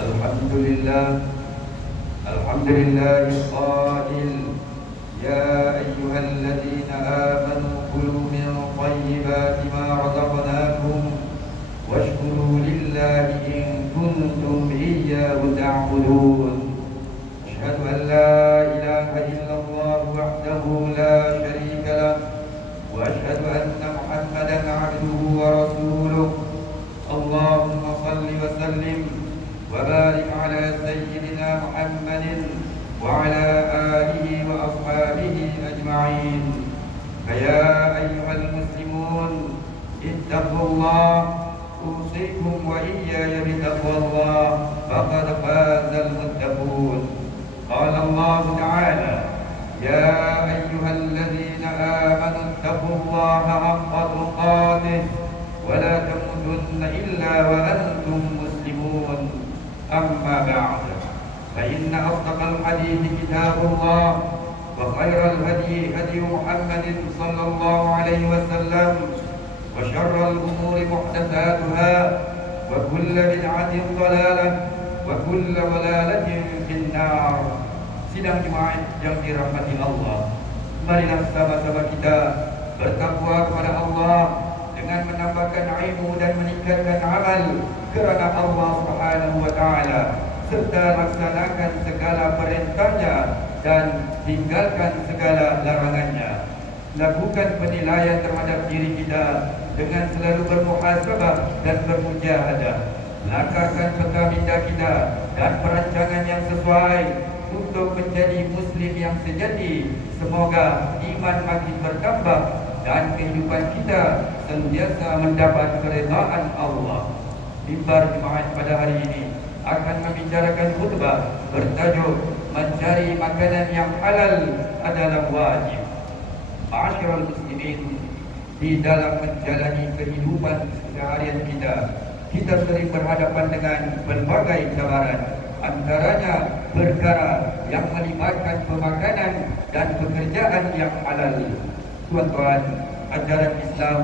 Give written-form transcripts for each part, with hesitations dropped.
Alhamdulillah القائل يا أيها الذين آمنوا كلوا من طيبات ما رزقناكم واشكروا لله إن كنتم إياه تعبدون أشهد أن لا إله إلا الله وحده لا شريك له وأشهد أن محمدا عبده ورسوله اللهم صل وسلم وبارك على سيدنا محمد وعلى آله وأصحابه أجمعين. فيا أيها المسلمون اتقوا الله، أوصيكم وإياي بتقوى الله فقد فاز المتقون. قال الله تعالى يا أيها الذين آمنوا اتقوا الله حق تقاته ولا تموتن إلا وأنتم مسلمون. أما بعد فإن أصدق الحديث كتاب الله وخير الهدي هدي محمد صلى الله عليه وسلم وشر الأمور محدثاتها وكل بدعة ضلالة وكل ضلالة في النار. Sidang jemaat yang dirahmati Allah, marilah sama-sama kita bertakwa kepada Allah dengan menambahkan ilmu dan meningkatkan amal kerana Allah Subhanahu wa taala, serta laksanakan segala perintahnya dan tinggalkan segala larangannya. Lakukan penilaian terhadap diri kita dengan selalu bermuhasabah dan bermujahadah. Langkahkan peka minda kita dan perancangan yang sesuai untuk menjadi muslim yang sejati. Semoga iman makin bertambah dan kehidupan kita sentiasa mendapat keredaan Allah. Mimbar jemaat pada hari ini akan membicarakan khutbah bertajuk mencari makanan yang halal adalah wajib. Ma'asyiral muslimin, di dalam menjalani kehidupan seharian kita sering berhadapan dengan berbagai cabaran, antaranya perkara yang melibatkan pemakanan dan pekerjaan yang halal. Tuan-tuan, ajaran Islam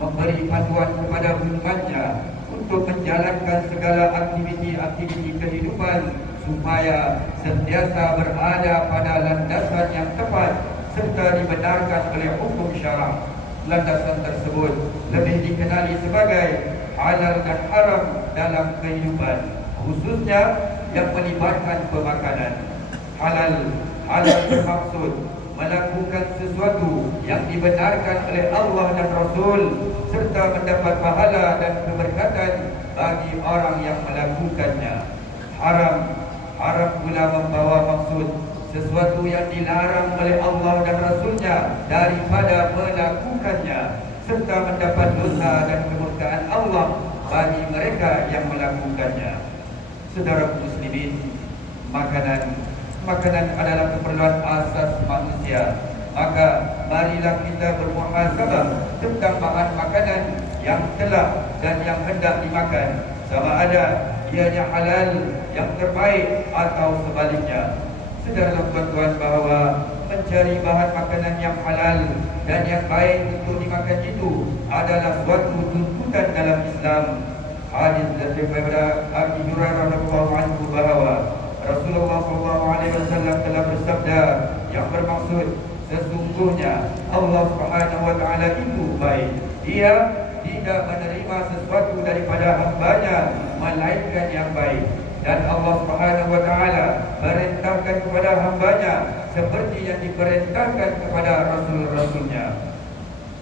memberi panduan kepada umatnya untuk menjalankan segala aktiviti-aktiviti kehidupan supaya sentiasa berada pada landasan yang tepat serta dibenarkan oleh hukum syarak. Landasan tersebut lebih dikenali sebagai halal dan haram dalam kehidupan, khususnya yang melibatkan pemakanan. Halal bermaksud melakukan sesuatu yang dibenarkan oleh Allah dan Rasul serta mendapat pahala dan keberkatan bagi orang yang melakukannya. Haram pula membawa maksud sesuatu yang dilarang oleh Allah dan Rasulnya daripada melakukannya serta mendapat dosa dan kemurkaan Allah bagi mereka yang melakukannya. Saudara muslimin, makanan adalah keperluan asas manusia. Maka marilah kita bermuhasabah tentang bahan makanan yang telah dan yang hendak dimakan, sama ada ianya halal yang terbaik atau sebaliknya. Sedarlah tuan-tuan bahawa mencari bahan makanan yang halal dan yang baik untuk dimakan itu adalah suatu tuntutan dalam Islam. Hadis daripada Abi Hurairah radhiyallahu anhu bahawa Rasulullah SAW telah bersabda yang bermaksud sesungguhnya Allah Subhanahu wa taala itu baik. Dia tidak menerima sesuatu daripada hamba-Nya melainkan yang baik. Dan Allah Subhanahu wa taala perintahkan kepada hamba-Nya seperti yang diperintahkan kepada rasul-rasulnya.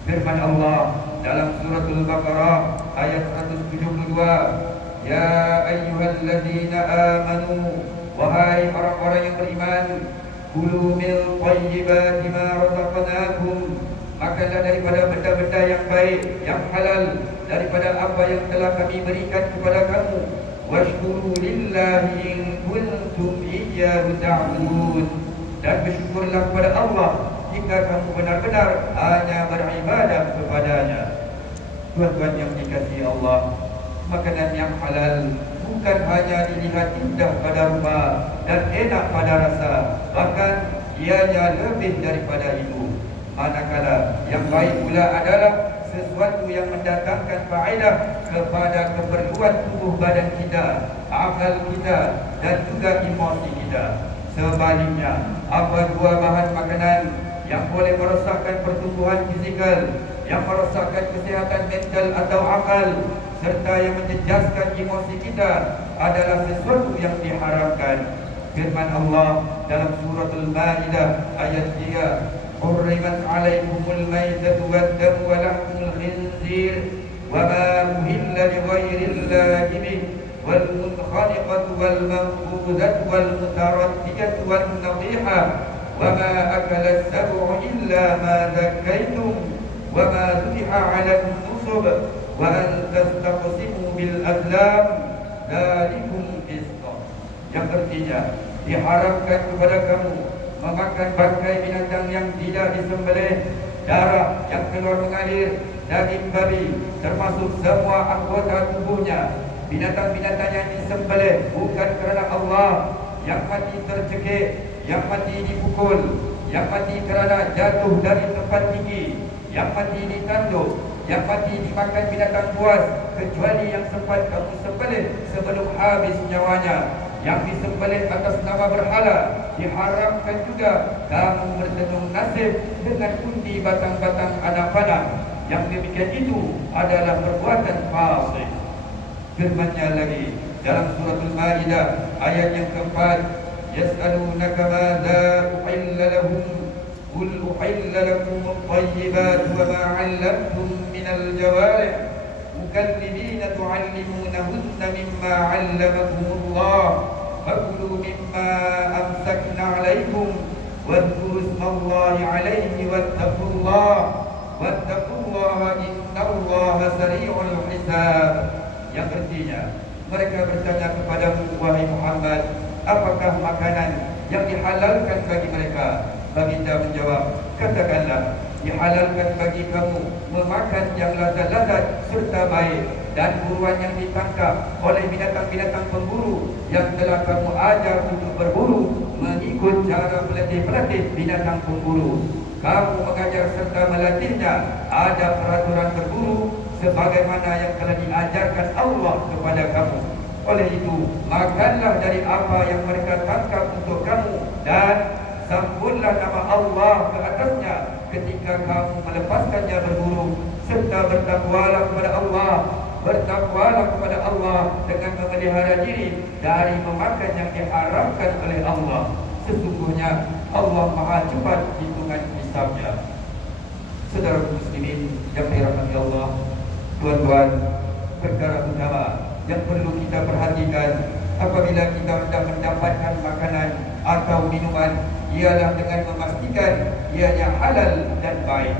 Firman Allah dalam surah Al-Baqarah ayat 172, Ya ayyuhalladzina amanu, wahai orang-orang yang beriman, kulu min thayyibati ma razaqnakum, makanlah daripada benda-benda yang baik, yang halal, daripada apa yang telah kami berikan kepada kamu. Washkuru lillahi in kuntum iyyahu ta'budun, dan bersyukurlah kepada Allah jika kamu benar-benar hanya beribadah kepadanya. Tuan-tuan yang dikasihi Allah, makanan yang halal bukan hanya dilihat indah pada rupa dan enak pada rasa, bahkan ianya lebih daripada itu. Manakala yang baik pula adalah sesuatu yang mendatangkan faedah kepada keperluan tubuh badan kita, akal kita dan juga emosi kita. Sebaliknya, apabila bahan makanan yang boleh merosakkan pertumbuhan fizikal, yang merosakkan kesihatan mental atau akal, serta yang menjejaskan emosi kita adalah sesuatu yang diharamkan. Firman Allah dalam surah Al-Ma'idah ayat 3, "Hurrimat 'alaikumul maitatu wad-damu wa lahmul khinzir wa ma uhilla li ghairillahi bih wal munkhaniqatu wal mawqudatu wal mutaraddiyatu wan nadhiha wa ma akala as-sab'u illa ma dhakkaytum wa ma dhubiha 'ala an-nusub wa an tastaqsimu bil azlam dzalikum fisq." Yang artinya diharamkan kepada kamu memakan bangkai binatang yang tidak disembelih, darah yang keluar mengalir, daging babi termasuk semua anggota tubuhnya. Binatang-binatang yang disembelih bukan kerana Allah, yang mati tercekik, yang mati dipukul, yang mati kerana jatuh dari tempat tinggi, yang mati ditanduk, yang mati dimakan binatang buas, kecuali yang sempat kamu sembelih sebelum habis nyawanya. Yang disembelih atas nama berhala, diharamkan juga kamu bertenung nasib dengan undi batang-batang anak panah. Yang demikian itu adalah perbuatan fasik. Firman-Nya lagi dalam surah Al-Ma'idah ayat yang keempat, "Yas'alunaka madza uhilla lahum qul uhilla lakum at-tayyibat wa ma 'allamtum minal jawarih mukallibina tu'allimunahunna mimma 'allamakumullah fakulu mimma amsakna 'alaikum wadhkuru ismallahi 'alaihi wattaqullaha innallaha sari'ul hisab." Yang artinya, mereka bertanya kepadamu wahai Muhammad, apakah makanan yang dihalalkan bagi mereka? Baginda menjawab, katakanlah, dihalalkan bagi kamu memakan yang lazat-lazat serta baik dan buruan yang ditangkap oleh binatang-binatang pemburu yang telah kamu ajar untuk berburu mengikut cara pelatih-pelatih binatang pemburu. Kamu mengajar serta melatihnya ada peraturan berburu sebagaimana yang telah diajarkan Allah kepada kamu. Oleh itu, makanlah dari apa yang mereka tangkap untuk kamu dan sambutlah nama Allah ke atasnya ketika kamu melepaskannya berburu, serta bertakwalah kepada Allah. Bertakwalah kepada Allah dengan memelihara diri dari memakan yang diharamkan oleh Allah. Sesungguhnya Allah Maha cepat hitungan hisabnya. Saudara muslimin yang dirahmati Allah, tuan-tuan, perkara utama yang perlu kita perhatikan apabila kita hendak mendapatkan makanan atau minuman ialah dengan memastikan ianya halal dan baik.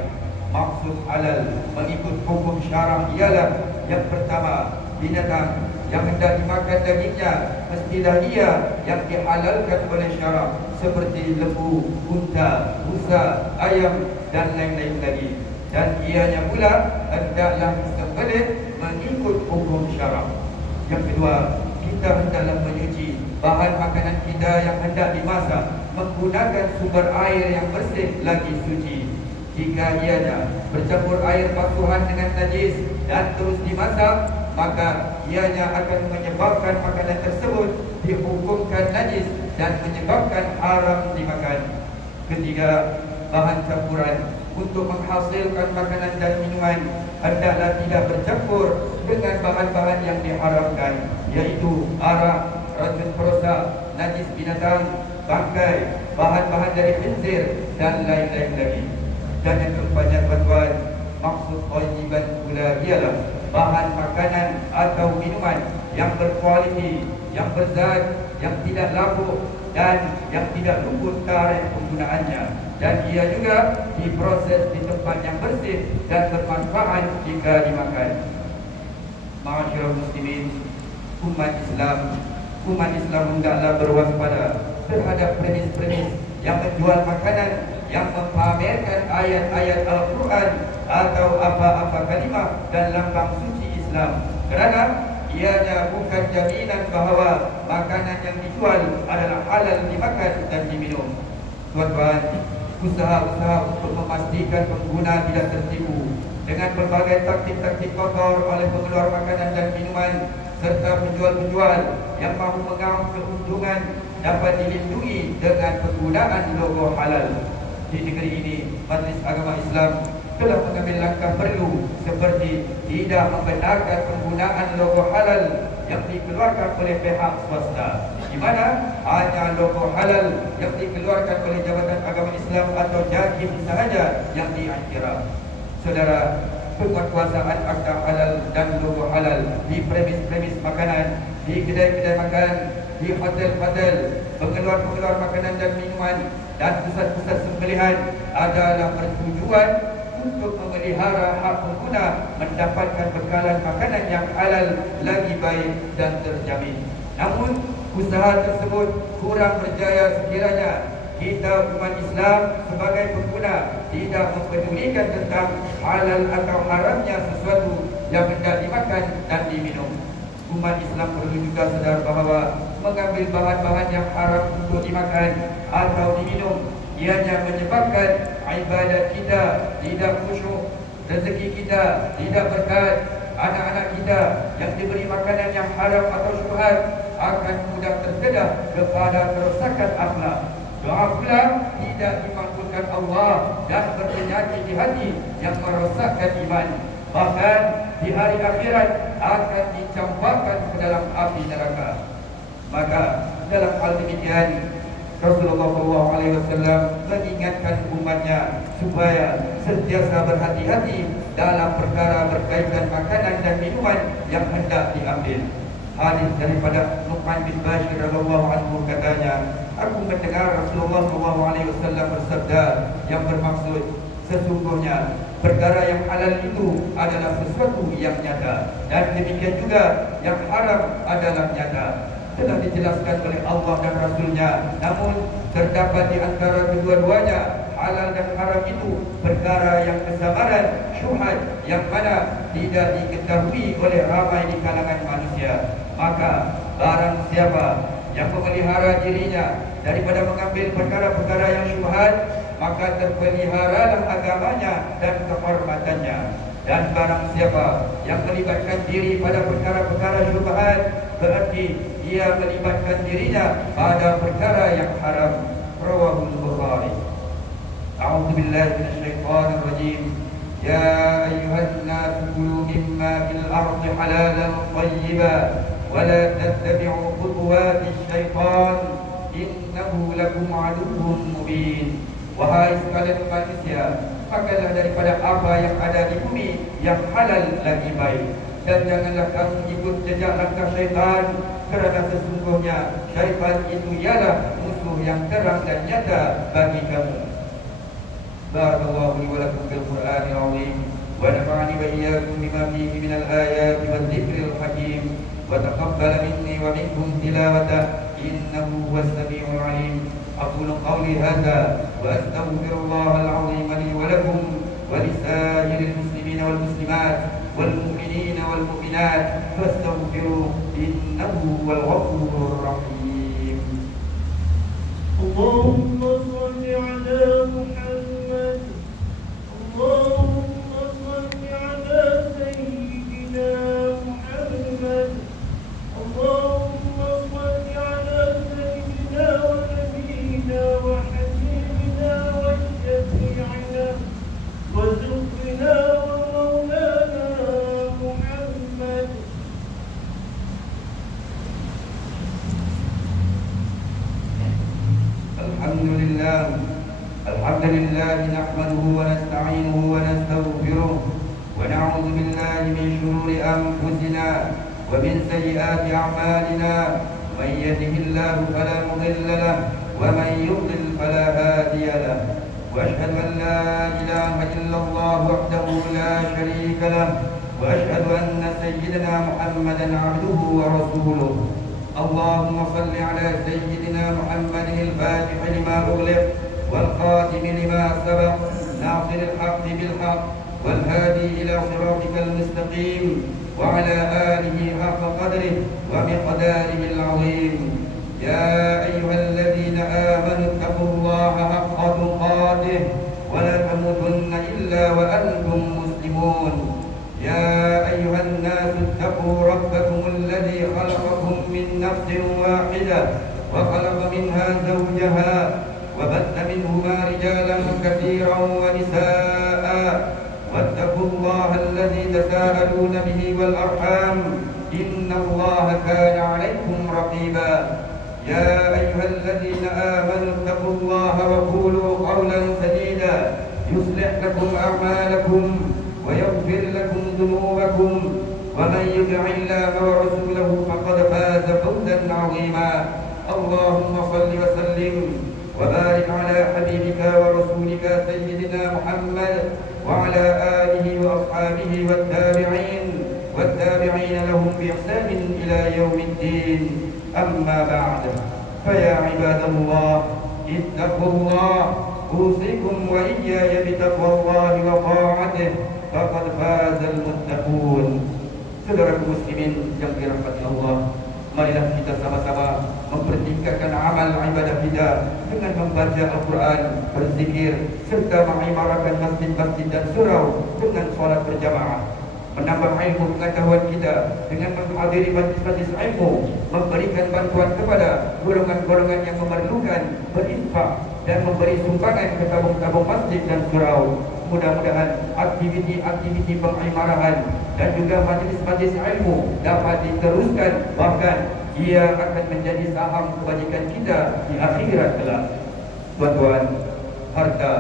Maksud halal mengikut hukum syarah ialah yang pertama, binatang yang hendak dimakan dagingnya mestilah ia yang dihalalkan oleh syarah seperti lembu, unta, busa, ayam dan lain-lain lagi. Dan ianya pula hendaklah disembelih mengikut hukum syarah. Yang kedua, kita hendaklah menyuci bahan makanan kita yang hendak dimasak menggunakan sumber air yang bersih lagi suci. Jika ianya bercampur air basuhan dengan najis dan terus dimasak, maka ianya akan menyebabkan makanan tersebut dihukumkan najis dan menyebabkan haram dimakan. Ketiga, bahan campuran untuk menghasilkan makanan dan minuman hendaklah tidak bercampur dengan bahan-bahan yang diharamkan, yaitu arak, racun perosak, najis binatang, bangkai, bahan-bahan dari khinzir dan lain-lain lagi. Dan yang keempatnya, tuan-tuan, maksud thayyiban pula ialah bahan makanan atau minuman yang berkualiti, yang berzat, yang tidak lapuk dan yang tidak luput tarikh penggunaannya, dan ia juga diproses di tempat yang bersih dan bermanfaat jika dimakan. Ma'asyiral muslimin, umat Islam hendaklah berwaspada terhadap premis-premis yang menjual makanan yang mempamerkan ayat-ayat Al-Quran atau apa-apa kalimah dan lambang suci Islam, kerana ianya bukan jaminan bahawa makanan yang dijual adalah halal dimakan dan diminum. Tuan-tuan, usaha-usaha untuk memastikan pengguna tidak tertipu dengan berbagai taktik-taktik kotor oleh pengeluar makanan dan minuman serta penjual-penjual yang mahu mengaum keuntungan dapat dilindungi dengan penggunaan logo halal. Di negeri ini, Majlis Agama Islam telah mengambil langkah perlu seperti tidak membenarkan penggunaan logo halal yang dikeluarkan oleh pihak swasta, di mana hanya logo halal yang dikeluarkan oleh Jabatan Agama Islam atau JAKIM sahaja yang diiktiraf. Saudara, penguatkuasaan akta halal dan logo halal di premis-premis makanan, di kedai-kedai makan, di hotel-hotel, pengeluar-pengeluar makanan dan minuman dan pusat-pusat sembelihan adalah bertujuan untuk memelihara hak pengguna mendapatkan bekalan makanan yang halal lagi baik dan terjamin. Namun, usaha tersebut kurang berjaya sekiranya kita umat Islam sebagai pengguna tidak mempedulikan tentang halal atau haramnya sesuatu yang hendak dimakan dan diminum. Umat Islam perlu juga sedar bahawa mengambil bahan-bahan yang haram untuk dimakan atau diminum ianya menyebabkan ibadat kita tidak khusyuk, rezeki kita tidak berkat, anak-anak kita yang diberi makanan yang haram atau syubhat akan mudah terdedah kepada kerosakan akhlak. Doa pula tidak dimakbulkan Allah dan berpenyakit di hati yang merosakkan iman. Bahkan di hari akhirat akan dicampakkan ke dalam api neraka. Maka dalam hal demikian Rasulullah SAW mengingatkan umatnya supaya sentiasa berhati-hati dalam perkara berkaitan makanan dan minuman yang hendak diambil. Hadis daripada Nu'man bin Bashir radhiyallahu anhu katanya, aku mendengar Rasulullah SAW bersabda yang bermaksud, sesungguhnya perkara yang halal itu adalah sesuatu yang nyata, dan demikian juga yang haram adalah nyata. Telah dijelaskan oleh Allah dan Rasulnya. Namun terdapat di antara kedua-duanya, halal dan haram itu, perkara yang kesamaran, syubhat yang mana tidak diketahui oleh ramai di kalangan manusia. Maka barang siapa yang memelihara dirinya daripada mengambil perkara-perkara yang syubhat, maka terpeliharalah agamanya dan kehormatannya. Dan barang siapa yang melibatkan diri pada perkara-perkara syubhat, berarti ia melibatkan dirinya pada perkara yang haram. Rawahul Bukhari. A'udzu billahi minasyaitonir rajim. Ya ayyuhan nas kulu mimma fil ardi halalan thayyiban wa la tattabi'u khutuwatis syaitan innahu lakum aduwwun mubin. Wahai sekalian manusia, makanlah daripada apa yang ada di bumi yang halal lagi baik, dan janganlah kamu ikut jejak langkah syaitan, kerana sesungguhnya syaitan itu ialah musuh yang terang dan nyata bagi kamu. Barakallahu li wa lakum bil Qur'anil 'azim wa nafa'ani wa iyyakum bima fihi minal ayati wal dzikril hakim wa taqabbal minni wa minkum tilawatahu innahu huwas samiul 'alim. أقول قولي هذا وأستغفر الله العظيم لي ولكم ولسائر المسلمين والمسلمات والمؤمنين والمؤمنات فاستغفروه إنه هو الغفور الرحيم. اللهم صل على محمد. اللهم صل على سيدنا محمد. اللهم صل على سيدنا وحبيبنا وشفيعنا وزهرنا ومولانا محمد. الحمد لله نحمده ونستعينه ونستغفره ونعوذ بالله من شرور أنفسنا ومن سيئات أعمالنا. من يهده الله فلا مضل له ومن يضلل فلا هادي له. وأشهد أن لا إله إلا الله وحده لا شريك له وأشهد أن سيدنا محمدا عبده ورسوله. اللهم صل على سيدنا محمد الفاتح لما أغلق والخاتم لما سبق ناصر الحق بالحق والهادي إلى صراطك المستقيم وعلى آله حق قدره ومقداره العظيم. يا أيها الذين آمنوا اتقوا الله حق تقاته تقاته ولا تموتن إلا وأنتم مسلمون. يا أيها الناس اتقوا ربكم الذي خلقكم من نفس واحدة وخلق منها زوجها وبث منهما رجالا كثيرا ونساء واتقوا الله الذي تساءلون به والأرحام إن الله كان عليكم رقيبا. يا أيها الذين آمنوا اتقوا الله وقولوا قولا سديدا يصلح لكم أعمالكم ويغفر لكم ذنوبكم ومن يطع الله ورسوله فقد فاز فوزا عظيما. اللهم صل وسلم وبارك على حبيبك ورسولك سيدنا محمد وعلى آله وأصحابه والتابعين لهم بإحسان إلى يوم الدين. أما بعد، فيا عباد الله اتقوا الله، أوصيكم وإياي بتقوى الله وطاعته فقد فاز المتقون. Saudara muslimin yang dirahmati Allah, marilah kita sama-sama mempertingkatkan amal ibadah kita dengan membaca Al-Quran, berzikir, serta mengimarakan masjid-masjid dan surau dengan salat berjamaah, menambah ilmu pengetahuan kita dengan menghadiri majlis-majlis ilmu, memberikan bantuan kepada golongan-golongan yang memerlukan, berinfak dan memberi sumbangan ke tabung-tabung masjid dan surau. Mudah-mudahan aktiviti-aktiviti pengimarahan dan juga majlis-majlis ilmu dapat diteruskan, bahkan ia akan menjadi saham kebajikan kita di akhirat kelak. Tuan-tuan, harta,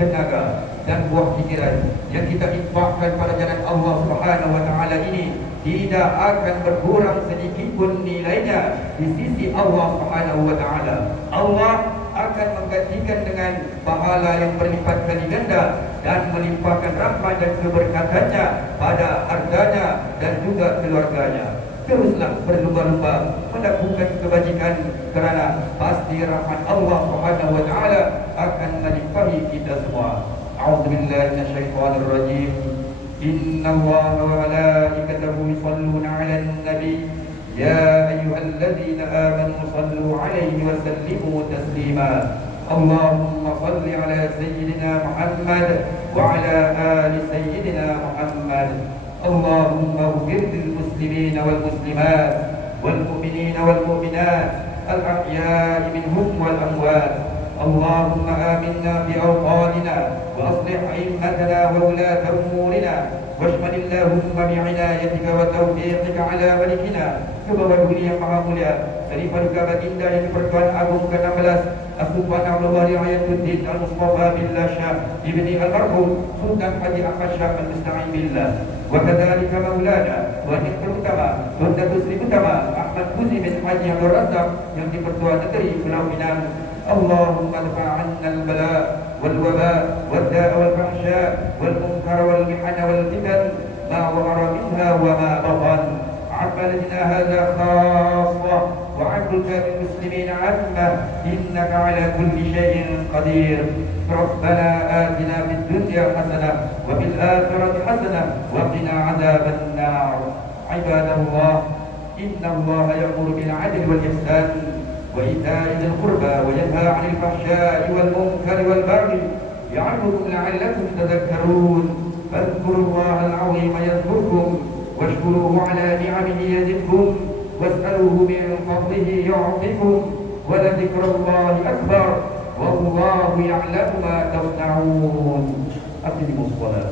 tenaga dan buah pikiran yang kita infakkan pada jalan Allah Subhanahu wa taala ini tidak akan berkurang sedikit pun nilainya di sisi Allah Subhanahu wa taala. Allah akan menggantikan dengan pahala yang berlipat kali ganda dan melimpahkan rahmat dan keberkatannya pada hartanya dan juga keluarganya. Teruslah berlumba-lumba melakukan kebajikan, kerana pasti rahmat Allah Subhanahu wa taala akan melimpahi kita semua. A'udzubillahi minasyaitonir rajim. Innallaha wa malaikatahu yusholluna 'alan nabi ya ayyuhalladzina amanu shallu 'alaihi wa sallimu taslima. Allahumma shalli 'ala sayyidina Muhammad wa 'ala ali sayyidina Muhammad. اللهم اغفر للمسلمين والمسلمات والمؤمنين والمؤمنات الأحياء منهم والأموات. اللهم آمنا في أوطاننا وأصلح أئمتنا وولاة أمورنا واشمل اللهم بعنايتك وتوفيقك على ملكنا Kebawah yang maha mulia Sharifah Duka Baginda yang Persatuan Agung ke-16 As-Sultan Abdullah Riayatuddin Al-Mustafa Billah Shah Ibni Al-Marhum Sultan Haji Ahmad Shah Al-Musta'in Billah wa kadzalika maulana wa yang terutama Tundatul Sri Utama Ahmad Fuzi bin Haji Abdul Razak yang di Pertuan Negeri Pulau Pinang. Allahumma dafa'anna al-bala wal-waba wad-da'a wal-fahsya wal-munkar wal-mihana wal-fitan ma wa'ara minha wa ma batan. عبادنا هذا خاصة وعبدك بالمسلمين عامة إنك على كل شيء قدير. ربنا آتنا في الدنيا حسنة وفي الآخرة حسنة وقنا عذاب النار. عباد الله إن الله يأمر بالعدل والإحسان وإيتاء ذي القربى وينهى عن الفحشاء والمنكر والبغي يعظكم لعلكم تذكرون. فاذكروا الله العظيم يذكركم واشكروه على نعمه يزدكم واسألوه من فضله يعطكم ولذكر الله أكبر والله يعلم ما تصنعون. أقيموا الصلاة.